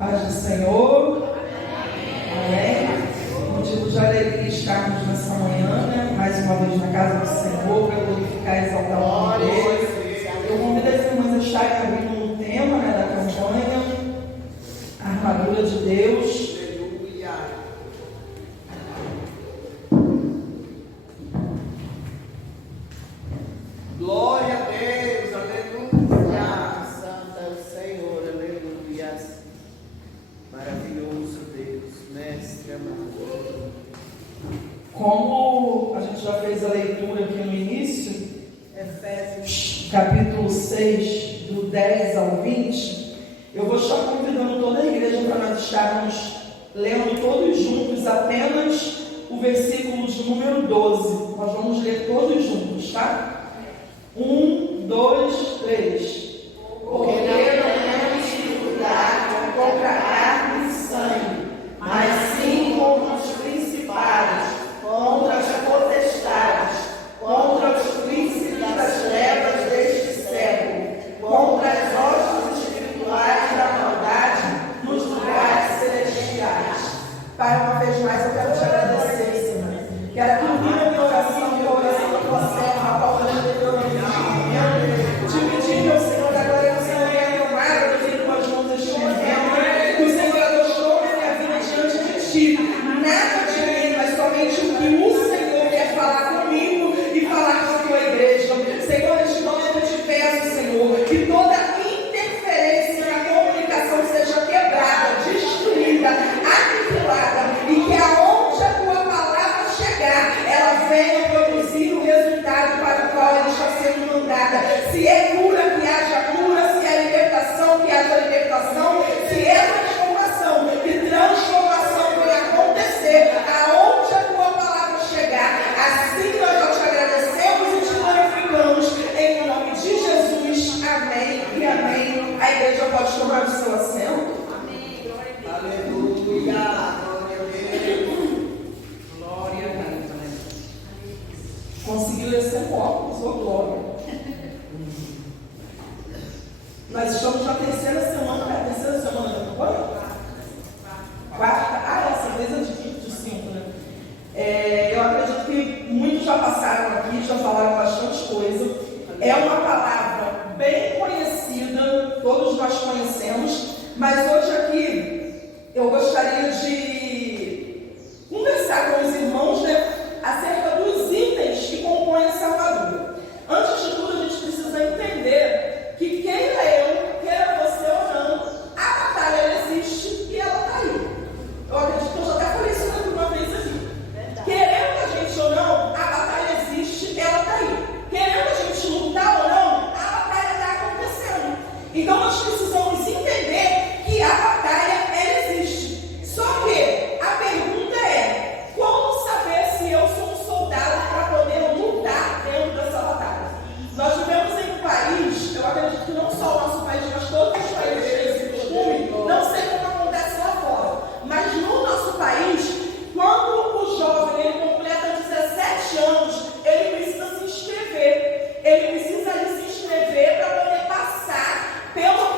Paz do Senhor. Amém. Motivo de alegria estarmos nessa manhã, né? Mais uma vez na casa do Senhor, para glorificar e exaltar o nome dele. Eu convido as irmãs a estarem abrindo um tema, né, da campanha, a armadura de Deus. Glória a Deus, aleluia. Santo é o Senhor, aleluia. Maravilhoso Deus, mestre amado. Como a gente já fez a leitura aqui no início, Efésios capítulo 6, do 10 ao 20, eu vou estar convidando toda a igreja para nós estarmos lendo todos juntos apenas o versículo de número 12. Nós vamos ler todos juntos, tá? 1, 2, 3. Porque não temos que lutar contra carne e sangue, mas sim contra os principados, contra as potestades, contra os príncipes das trevas deste século, contra as hostes espirituais da maldade nos lugares celestiais. Pai, uma vez mais eu quero te agradecer, Senhor. Quero que ouvir a minha oração e a oração da tua serva, a palavra de Deus. Te pedir, meu Senhor, agora que o Senhor venha tomar as tuas mãos este momento, que o Senhor adotou a minha vida diante de ti. Nada de mim, mas somente o que o Senhor quer falar comigo e falar com a tua igreja. Senhor, neste momento eu te peço, Senhor, que toda interferência na comunicação seja quebrada, destruída, aniquilada, e que aonde a tua palavra chegar, ela venha produzir o resultado para o qual ela está sendo mandada. Se é cura, que haja cura. Se é libertação, que haja libertação. Se é transformação, que transformação venha acontecer aonde a tua palavra chegar. Assim nós já te agradecemos e te glorificamos em nome de Jesus. Amém e amém. A igreja pode tomar o seu assento. Amém. Glória a Deus. Aleluia. Glória a Deus. Glória a Deus. Conseguiu ler sem óculos, ô glória. Nós estamos na terceira semana da campanha? Quarta. Essa vez é de 5, né? Eu acredito que muitos já passaram aqui, já falaram bastante coisa. É uma palavra bem conhecida, todos nós conhecemos, mas hoje aqui eu gostaria de conversar com os irmãos, né, acerca dos itens que compõem essa armadura. Antes de tudo, a gente precisa entender que, queira eu, queira você ou não, a batalha ela existe e ela está aí. Eu acredito que eu já até falei isso aqui uma vez aqui. Querendo a gente ou não, a batalha existe e ela está aí. Querendo a gente lutar ou não, a batalha está acontecendo. Então nós precisamos entender que a batalha ela existe. Só que a pergunta é: como saber se eu sou um soldado para poder lutar dentro dessa batalha? Nós vivemos em um país, eu acredito que não só o nosso país, mas todos os países têm esse costume, não sei como acontece lá fora, mas no nosso país, quando o jovem ele completa 17 anos, ele precisa se inscrever. Ele precisa se inscrever para poder passar pela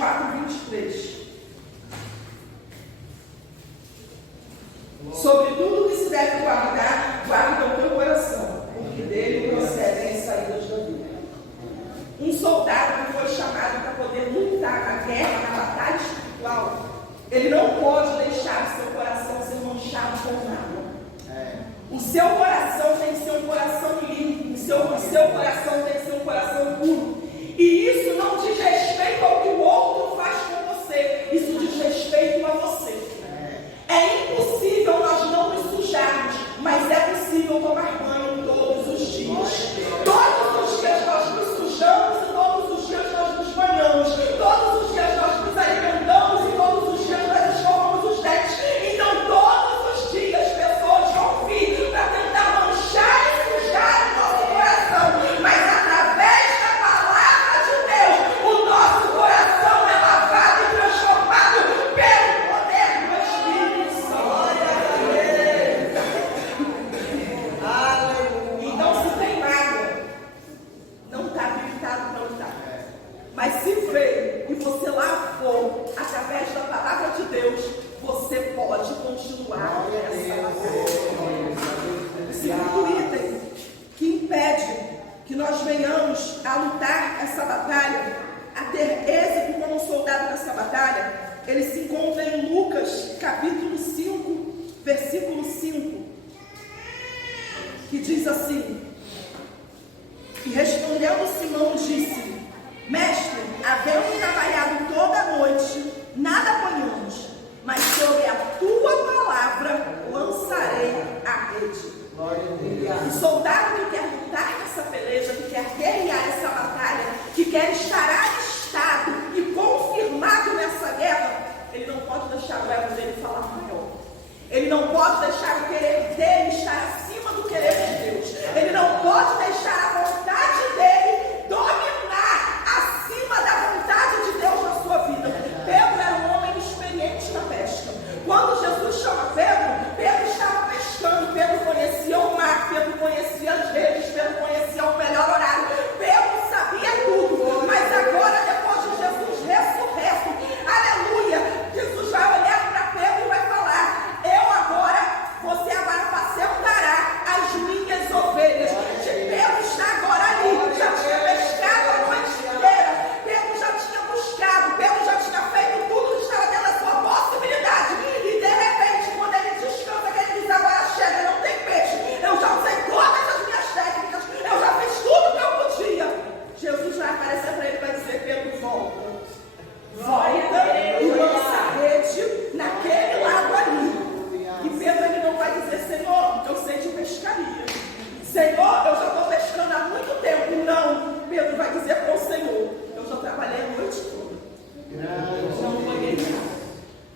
4:23. Sobre tudo que se deve guardar, guarda o teu coração, porque dele procedem as saídas da vida. Um soldado que foi chamado para poder lutar na guerra, na batalha espiritual, ele não pode deixar o seu coração ser manchado com nada. O seu coração tem que ser um coração limpo, o seu coração tem que ser um coração puro. E isso não diz respeito ao que o outro faz com você, isso diz respeito a você. É impossível nós não nos sujarmos, mas é possível tomar banho todos os dias. Todos os dias nós nos sujamos e todos os dias nós nos banhamos. Todos os dias nós nos alimentamos e todos os dias nós escovamos os dentes. Então todos os dias pessoas vão vir para tentar manchar e sujar o nosso coração. Mas através da palavra de Deus, o nosso coração é lavado e transformado pelo poder do Espírito Santo. Então se tem mágoa, não está habilitado para lutar. Mas se veio e você lavou através da palavra de Deus, você pode continuar essa batalha. O segundo item que impede que nós venhamos a lutar essa batalha, a ter êxito como soldado nessa batalha, ele se encontra em Lucas capítulo 5, versículo 5, que diz assim: e respondendo Simão disse: Mestre, havendo trabalhado toda a noite, nada apanhamos, mas sobre a tua palavra lançarei a rede. O soldado que quer lutar nessa peleja, que quer guerrear essa batalha, que quer estar alistado e confirmado nessa guerra, ele não pode deixar o ego dele falar maior. Ele não pode deixar o querer dele estar acima do querer de Deus. Ele não pode deixar a vontade dele dominar acima da vontade de Deus na sua vida. Pedro era um homem experiente na pesca. Quando Jesus chama Pedro, Pedro estava pescando. Pedro conhecia o mar, Pedro conhecia as redes, Pedro conhecia o melhor horário. Pedro sabia tudo. Mas agora, depois de Jesus ressurreto, aleluia, Jesus vai olhar para Pedro e vai falar: você agora pacentará as minhas ovelhas. Pedro está agora ali, já tinha pescado a noite inteira, Pedro já tinha buscado, Pedro já tinha feito tudo que estava dentro da sua possibilidade, e de repente, quando ele descansa, que ele diz: agora chega, não tem peixe, eu já usei todas as minhas técnicas, eu já fiz tudo que eu podia. Jesus vai aparecer para ele e vai dizer: Pedro, volta e lança a rede naquele lado ali. E Pedro, ele não vai dizer: Senhor, eu sei de pescaria, Senhor, eu já estou pescando há muito tempo. Não, Pedro vai dizer para o Senhor: eu já trabalhei a noite toda, não ganhei nada,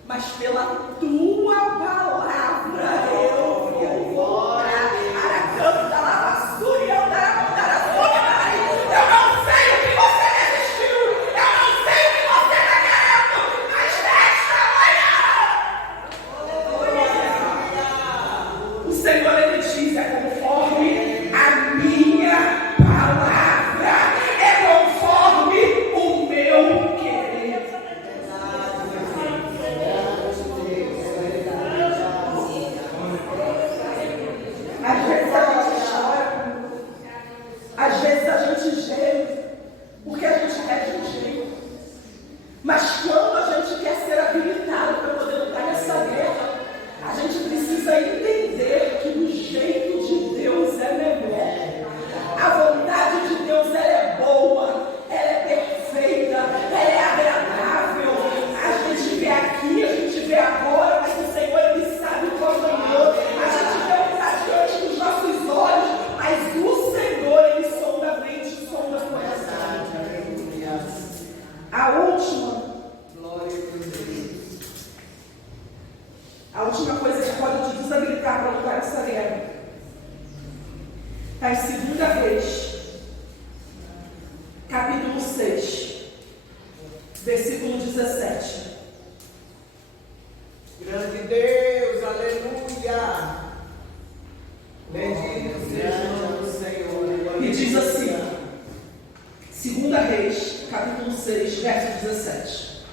mas pela tua palavra eu vou voltar. Aracanta, lavassura e andará, eu não sei o que você resistiu, eu não sei o que você está querendo, mas nesta manhã o Senhor, ele diz: é conforme a minha palavra, é conforme o meu querer. Às vezes a gente chora, às vezes a gente geme, porque a gente quer de um jeito. Mas quando a gente quer ser habilitado para poder lutar nessa guerra, a gente precisa entender que o jeito de Deus é melhor. A vontade de Deus, ela é boa, ela é perfeita, ela é agradável. A gente vê aqui, a gente vê agora, mas o Senhor, ele sabe o amanhã. A gente vê o que está diante dos nossos olhos, mas o Senhor, ele sonda a mente, sonda o coração. A última coisa que pode te desabilitar para lutar essa guerra está em 2 Reis, capítulo 6, versículo 17. Grande Deus, aleluia. Bendito seja o nome do Senhor. E diz assim, 2 Reis, capítulo 6, verso 17.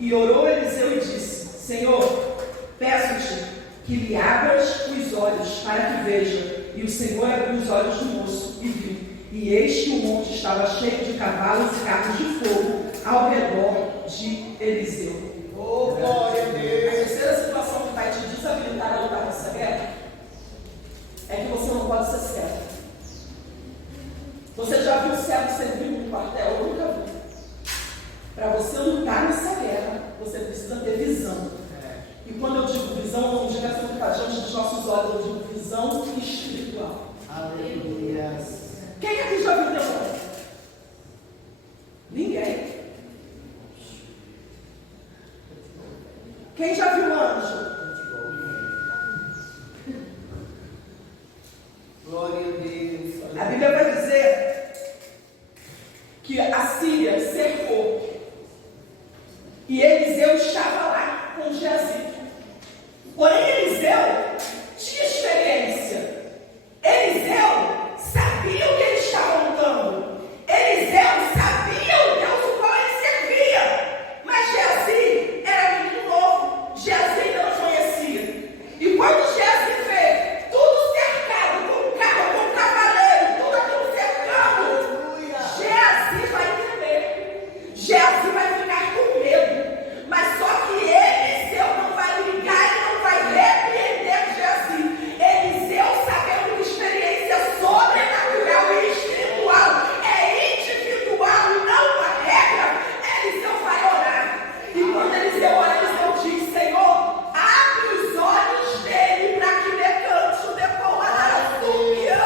E orou Eliseu e disse: Senhor, peço-te que lhe abras os olhos para que veja. E o Senhor abriu os olhos do moço e viu. E eis que o monte estava cheio de cavalos e carros de fogo ao redor de Eliseu. Oh, glória a A Deus. terceira situação que vai te desabilitar a lutar nessa guerra é que você não pode ser cego. Você já viu cego servindo no quartel? Eu nunca vi. Para você lutar nessa guerra, você precisa ter visão. E quando eu digo visão, eu não digo assim que está diante dos nossos olhos, eu digo visão espiritual. Aleluia. Quem aqui já viu demônio? Ninguém. Quem já viu anjo? Glória a Deus. A Bíblia vai dizer que a Síria cercou e Eliseu estava lá com Geazi. Porém, Eliseu tinha experiência. Eliseu sabia o que ele estava lutando. Eliseu sabia o Deus do qual ele servia. Mas Geazi era muito novo. Geazi ainda não conhecia. E quando Geazi vê tudo cercado, com carro, com cavaleiro, tudo aquilo cercado, Geazi vai entender. Geazi vai ficar com medo. Mas só que Eliseu não vai ligar, ele não vai repreender Geazi. Eliseu, sabendo que experiência sobrenatural e espiritual é individual e não uma regra, Eliseu vai orar. E quando Eliseu ora, Eliseu diz: Senhor, abre os olhos dele para que dê canto de Pouadarasúbia.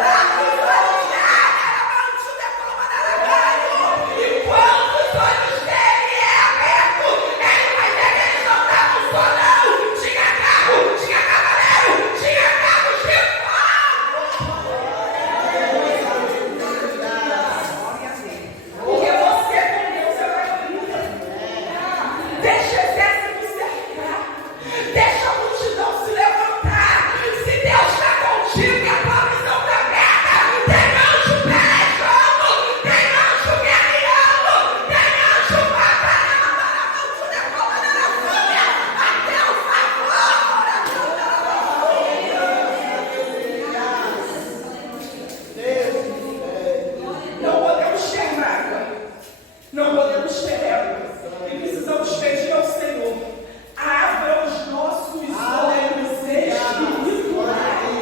Abre os olhos dele, canto de Pouadaragaio. E quando os olhos dele é aberto, ele vai ver que ele não está funcionando. Tinha carro, tinha cavaleiro, tinha carros de fogo. Porque você com Deus é maravilha. Deixa o exército cercar. Deixa a multidão se levantar. Se Deus está contigo e a tua visão está aberta, tem anjo pelejando, tem anjo guerreando, tem anjo batalhando para a mão de Pouadarasúbia. Até o Não podemos ter mágoa, não podemos ter ego, e precisamos pedir ao Senhor: abra os nossos olhos espirituais,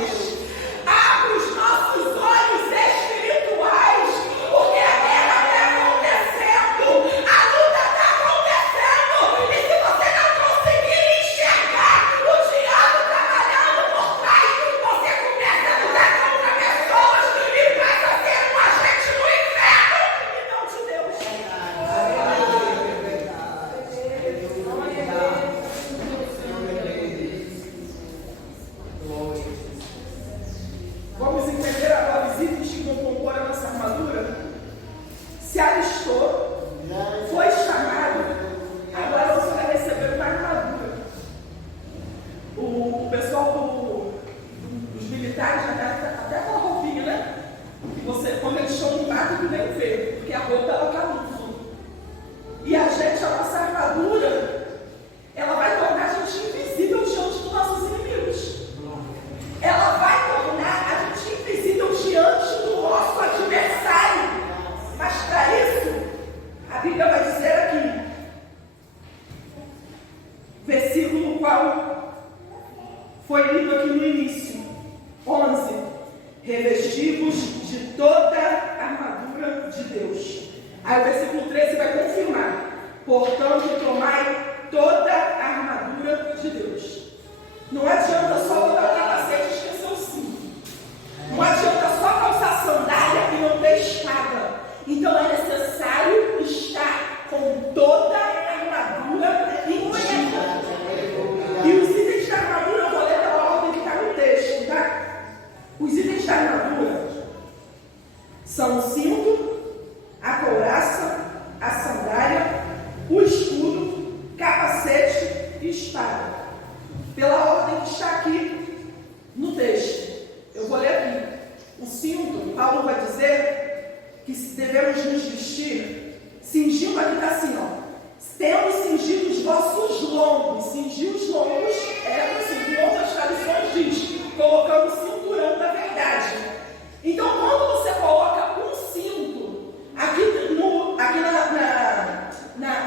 abra os nossos olhos espirituais, porque a guerra está acontecendo, a luta está acontecendo, e se você não conseguir enxergar o diabo trabalhando por trás, você começa a lutar contra pessoas e passa a ser um agente do inferno e não de Deus. Vamos entender agora os itens que vão compor a nossa armadura? Se alistou, foi chamado, agora você vai receber uma armadura. O pessoal dos militares já tem até aquela roupinha, né? Que você, quando eles estão no mato, tu nem vê, porque a roupa ela camufla. E a gente, a nossa armadura, ela vai tornar a gente invisível diante dos nossos inimigos. Ela vai tornar a gente invisível diante do nosso adversário. Mas para isso, a Bíblia vai dizer aqui, versículo qual foi lido aqui no início, 11: revestivos de toda a armadura de Deus. Aí o versículo 13 vai confirmar: portanto, tomai toda a armadura de Deus. Não adianta só botar o capacete e esquecer o cinto. Não adianta só calçar sandália e não ter espada. Então é necessário estar com toda a armadura intacta. E os itens da armadura, eu vou ler pela ordem que está no texto, tá? Os itens da armadura são o cinto, a couraça, a sandália, o escudo, capacete e espada. Pela ordem que está aqui lombos, cingir os lombos, assim, em outras traduções diz, colocando o cinturão da verdade. Então, quando você coloca um cinto, aqui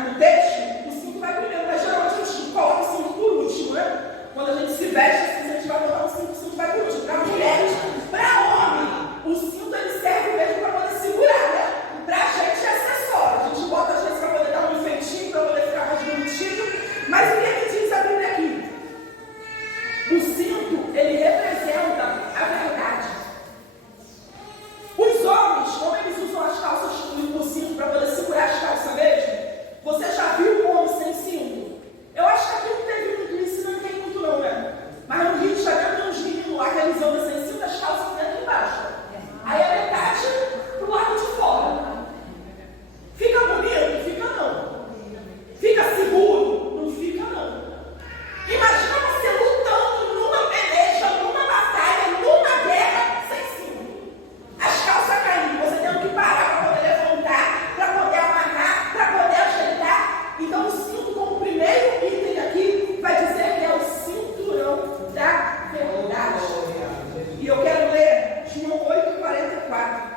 no texto, o cinto vai primeiro, mas geralmente a gente coloca o cinto por último, né? Quando a gente se veste, assim, a gente vai botar um cinto, o cinto vai por último. Para mulheres, para homem, o cinto ele serve mesmo para poder segurar, né? Para a gente é acessório. A gente bota às vezes para poder dar um enfeitinho, para poder ficar mais bonitinho. Mas o que é que diz a Bíblia aqui? O cinto, ele representa a verdade. Os homens, como eles usam as calças no cinto para poder segurar as calças mesmo? Você já viu um homem sem cinto? Eu acho que aqui não teve muito isso, não tem muito não, né? Mas no Rio de Janeiro tem uns meninos lá que eles andam sem cinto, as calças dentro e embaixo. Aí a metade pro lado de fora. Fica bonito? Fica não. Fica seguro? Não fica não. Imagina você lutando numa peleja, numa batalha, numa guerra, sem cinto. As calças caindo, você tendo que parar para poder levantar, para poder amarrar, para poder ajeitar. Então o cinto, como primeiro item aqui, vai dizer que é o cinturão da verdade. E eu quero ler João 8,44.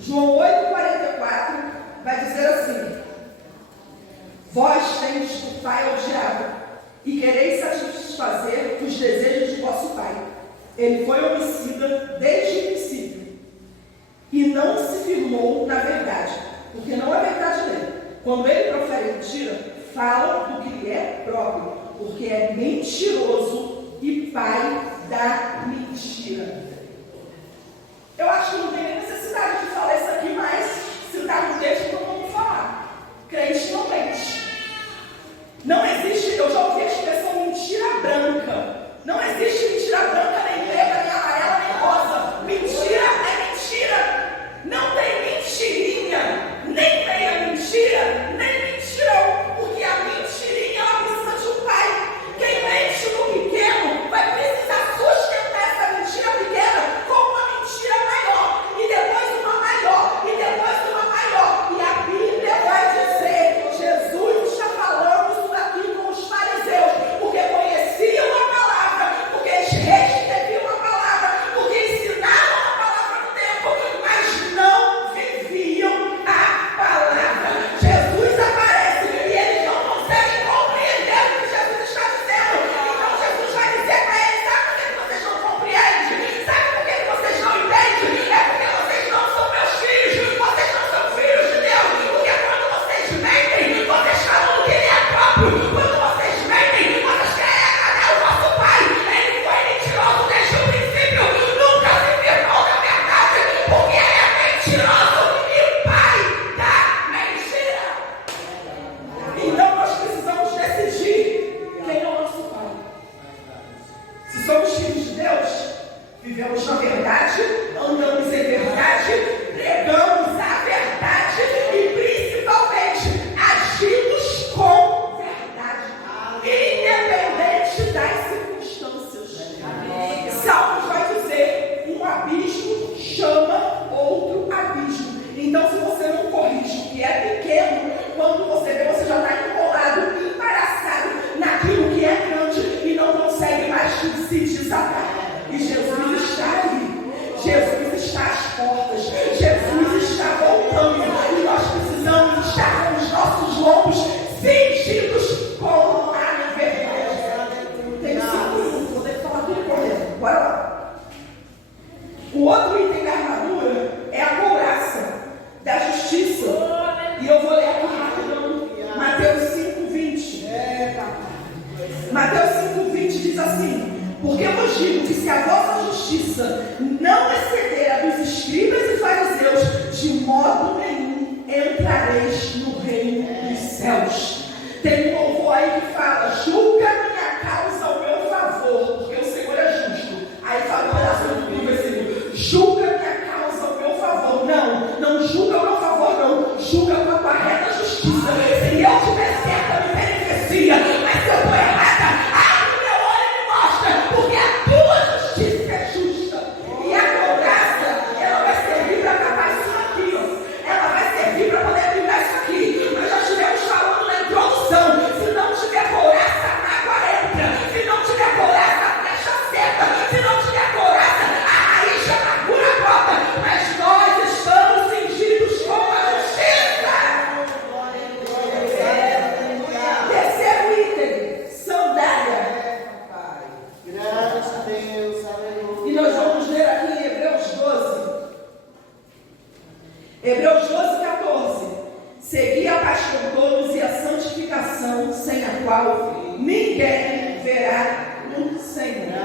João 8,44 vai dizer assim: vós tendes o pai ao diabo, e quereis satisfazer os desejos de vosso pai. Ele foi homicida desde o princípio, e não se firmou na verdade, porque não é verdade nele. Quando ele profere mentira, fala do que lhe é próprio, porque é mentiroso e pai da mentira. Eu acho que não tem nem necessidade de falar isso aqui, mas se está no texto, então vamos falar. Crente não mente. Não existe, eu já ouvi a expressão mentira branca. Não existe mentira branca, nem preta, nem amarela, nem rosa. Mentira é mentira. Não tem mentirinha, nem meia mentira, nem mentirão. Porque a mentirinha, ela precisa de um pai. Quem mente no pequeno vai precisar sustentar essa mentira pequena com uma mentira maior, e depois uma maior, e depois uma maior. E a Bíblia vai dizer, Jesus está falando isso aqui com os fariseus, porque conheciam a palavra, porque eles recebiam a palavra, porque ensinaram a palavra no tempo, mas não viviam a palavra. Jesus aparece e eles não conseguem compreender o que Jesus está dizendo. Então Jesus vai dizer para eles: sabe por que vocês não compreendem? Sabe por que vocês não entendem? É porque vocês não são meus filhos, vocês não são filhos de Deus. Porque quando vocês mentem, vocês falam do que ele é próprio. Quando vocês mentem, vocês querem agradar o vosso pai. Ele foi mentiroso desde o princípio, nunca se firmou na verdade, porque ele é mentiroso e pai da mentira. Então nós precisamos decidir quem é o nosso pai. Se somos filhos de Deus, vivemos na verdade, andamos em verdade, pregamos a verdade e principalmente agimos com verdade, independente das circunstâncias. Salmos vai dizer: um abismo chama outro abismo. Então, se você não corrige o que é pequeno, quando você vê, você já está enrolado, embaraçado naquilo que é grande e não consegue mais se desatar. E Jesus está ali, Jesus está às portas, Jesus está voltando, e nós precisamos estar com os nossos lombos cingidos com a verdade. Tem 5 minutos, vou ter que falar tudo correndo. Bora lá. O outro item da armadura é a couraça da justiça. E eu vou ler aqui rapidão. Mateus 5:20. Mateus 5:20 diz assim: porque vos digo que se a vossa justiça não exceder a dos escribas e fariseus, de modo nenhum entrareis no reino dos céus. Tem um louvor aí que fala: julga minha causa ao meu favor, porque o Senhor é justo. Aí fala um pedaço do versículo: julga minha causa ao meu favor. Não, não julga ao meu favor, não. Julga com a tua reta justiça. Se eu tiver certa, me beneficia. Mas se eu estou errada, abre o meu olho e me mostra, porque a tua justiça é justa. E a couraça qual ninguém verá o Senhor.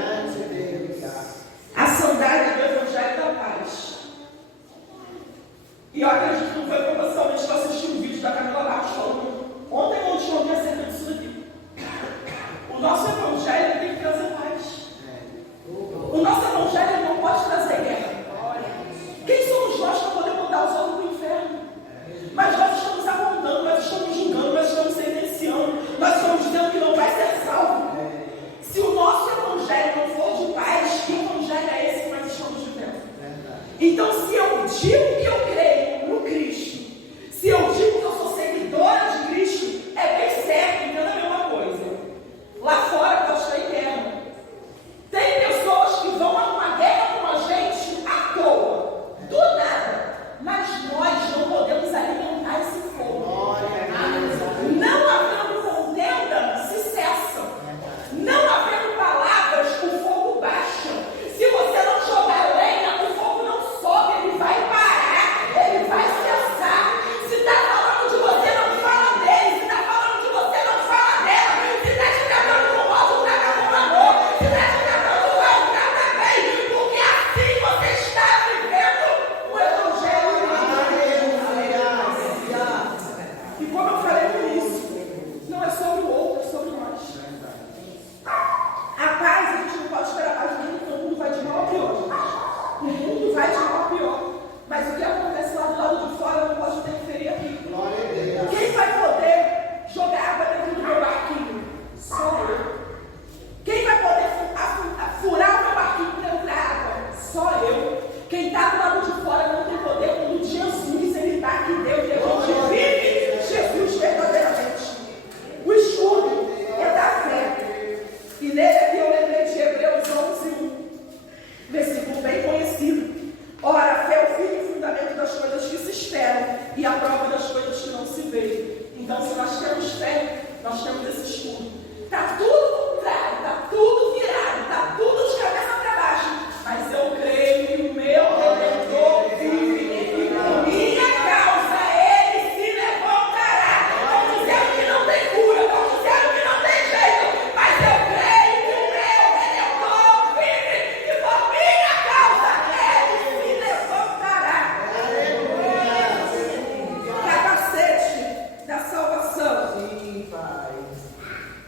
A sandália do Evangelho da Paz. E eu acredito que não foi propositalmente que eu assisti um vídeo da Camila Barros falando ontem ou ontem acerca disso daqui. O nosso Evangelho tem que trazer paz. O nosso Evangelho não pode trazer guerra. Quem somos nós para poder mandar os outros para o inferno? Mas nós estamos apontando, nós estamos julgando, nós estamos sentenciando, nós estamos dizendo que não vai ser salvo. Se o nosso Evangelho não for de paz, que Evangelho é esse que nós estamos vivendo? Então, se eu digo que eu creio no Cristo, se eu digo que eu sou seguidora de Cristo, é bem certo, entenda a mesma coisa. Lá fora pode estar em guerra. Tem pessoas que vão arrumar guerra com a gente à toa, do nada. Mas nós não podemos alimentar esse fogo. Não havendo contenda, se cessa. Não havendo palavras, o fogo baixa. Se você não jogar lenha, o fogo não sobe, ele vai parar, ele vai cessar. Se está falando de você, não fala dele. Se está falando de você, não fala dela. Se está te tratando com ódio, trata com amor. Se está te tratando mal, trata bem. Porque assim você está vivendo o Evangelho. E como eu falei no início, não é sobre o outro, é sobre nós. A paz, a gente não pode esperar a paz do mundo, porque o mundo vai de mal a pior. O mundo vai de mal a pior. Mas o que acontece lá do lado de fora não pode interferir aqui. Quem vai poder jogar água dentro do meu barquinho? Só eu. Quem vai poder furar o meu barquinho para entrar água? Só eu. Quem está do lado de fora não tem poder quando Jesus, ele está aqui Deus e a gente vive Jesus verdadeiramente. O escudo é da fé. E nele aqui eu lembrei de Hebreus 11:1, versículo bem conhecido. Ora, a fé é o firme fundamento das coisas que se esperam e a prova das coisas que não se veem. Então, se nós temos fé, nós temos esse escudo. Está tudo contrário, está tudo virado, está tudo de cabeça para baixo. Mas eu creio que o meu Redentor vive e por minha causa ele se levantará. Estão dizendo que não tem cura, estão dizendo que não tem jeito, mas eu creio que o meu Redentor vive e por minha causa ele se levantará. Capacete da salvação.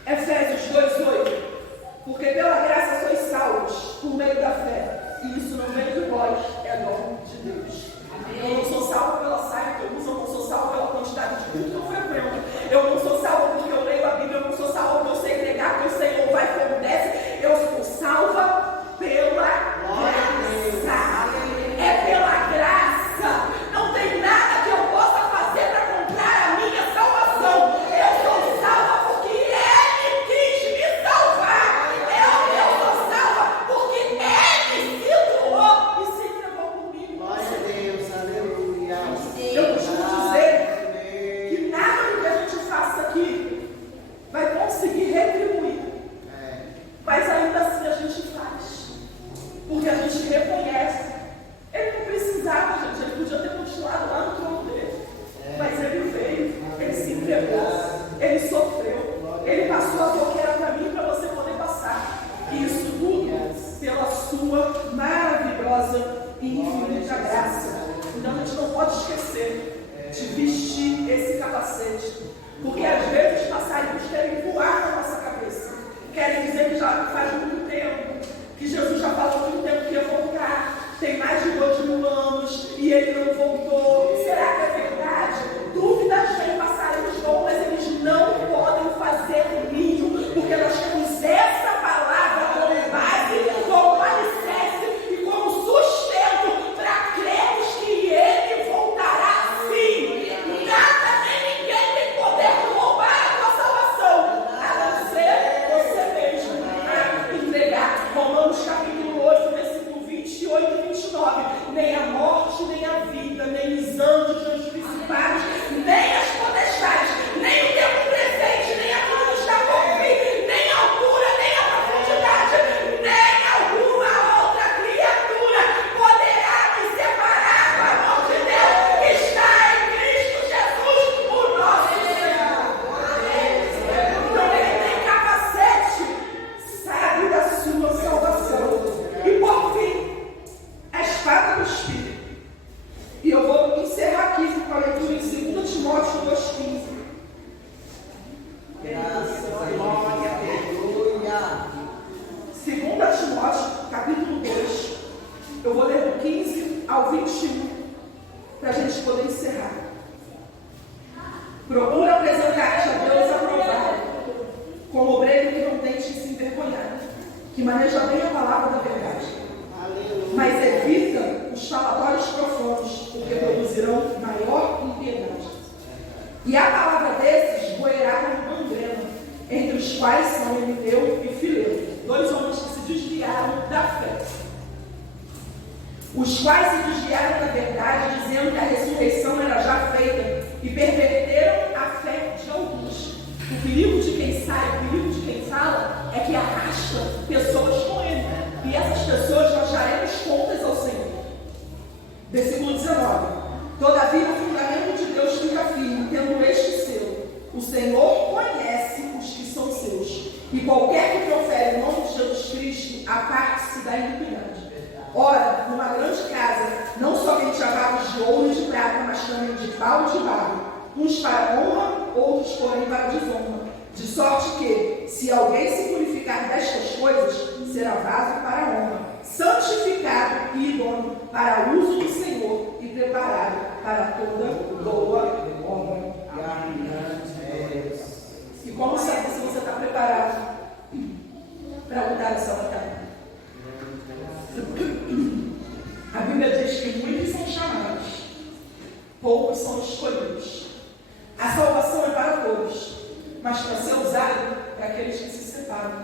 Efésios 2:8. Porque pela graça sois salvos por meio da fé. E isso não vem de vós, é dom de Deus. Eu não sou salvo pela saia que eu uso, eu não sou salvo pela quantidade de culto que eu frequento. Eu não sou salvo porque eu leio a Bíblia, eu não sou salvo porque eu sei pregar, porque eu sei louvar e fogo desce. Eu sou salva pela graça. É pela graça. Não tem nada que eu possa fazer para comprar a minha salvação. Eu sou salva porque Ele quis me salvar. Eu sou salva porque Ele se doou e se entregou por mim. Eu costumo dizer que nada do que a gente faça aqui vai conseguir retribuir. Mas ainda assim a gente faz. Porque a gente reconhece. Ele não precisava, gente. Ele podia ter continuado lá no trono dele. Mas ele veio. Ele se entregou. Ele sofreu. Ele passou a dor que era para mim e para você poder passar. E isso tudo pela sua maravilhosa e infinita graça. Então a gente não pode esquecer de vestir esse capacete. Porque às vezes os passarinhos querem voar na nossa cabeça. Querem dizer que já faz muito tempo, que Jesus já falou há muito tempo que ia voltar. Tem mais de 2000 anos e ele não voltou. Será que é verdade? Dúvidas vêm, passarinhos vão, mas eles não podem fazer ninho, porque nós temos essa palavra como base, como alicerce e como sustento para crermos que ele voltará sim. Nada nem ninguém tem poder de roubar a tua salvação, a não ser você mesmo. 15 ao 21, para a gente poder encerrar. Procura apresentar-te a Deus aprovado, como obreiro que não tente se envergonhar, que maneja bem a palavra da verdade. Mas evita os falatórios profanos, porque produzirão maior impiedade. E a palavra desses goerá como gangrena, entre os quais são Emineu e Fileu, 2 homens que se desviaram da fé, os quais se desviaram da verdade, dizendo que a ressurreição era já feita, e perverteram a fé de alguns. O perigo de quem sai, o perigo de quem fala, é que arrasta pessoas com ele, e essas pessoas nós daremos contas ao Senhor. Versículo 19: todavia o fundamento de Deus fica firme, tendo este selo: o Senhor conhece os que são seus, e qualquer que profere o nome de Jesus Cristo, aparte-se da iniquidade. Ora, numa grande casa, não somente há vasos de ouro e de prata, mas também de pau e de barro, uns para honra, outros, porém, para desonra. De sorte que, se alguém se purificar destas coisas, será vaso para honra, santificado e idôneo para o uso do Senhor e preparado para toda boa obra. E como saber se você está preparado para lutar essa batalha? A Bíblia diz que muitos são chamados, poucos são escolhidos. A salvação é para todos, mas para ser usado é aqueles que se separam.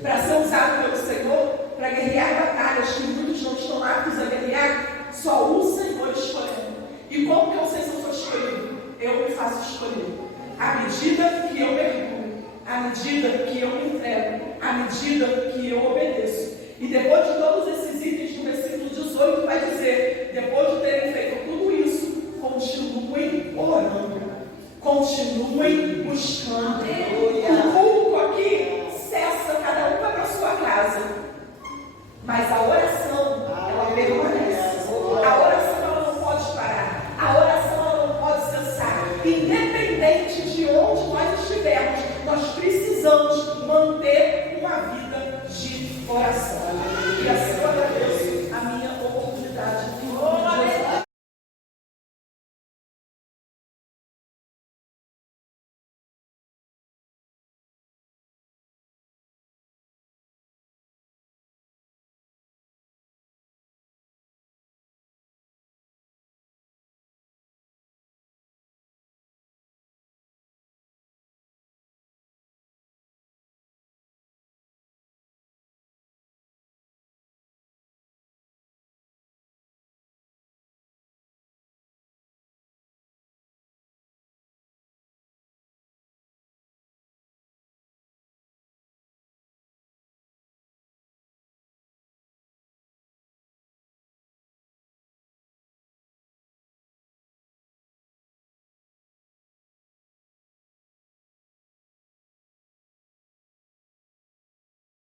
Para ser usado pelo Senhor, para guerrear batalhas que muitos não estão aptos a guerrear, só o Senhor escolhendo. E como que eu sei se eu sou escolhido? Eu me faço escolher. À medida que eu mergulho, à medida que eu me entrego, à medida que eu obedeço. E depois de todos esses itens do versículo 18, vai